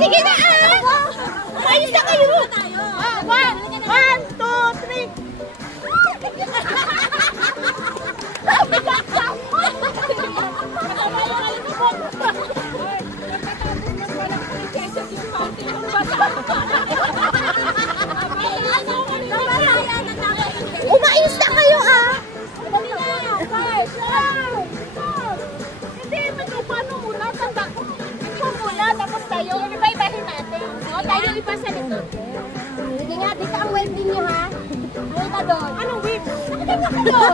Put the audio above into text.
sige na Ayos na kayo. 1, 2, 3. Umayos na kayo Hindi, paano muna? Tanda ko. Ikaw muna, tapos tayo. Iba-ibahin natin. Tayo iba sa likod. Sige nga, dito ang wave ninyo ha. Ano na doon? Anong wave? Nakita ka doon.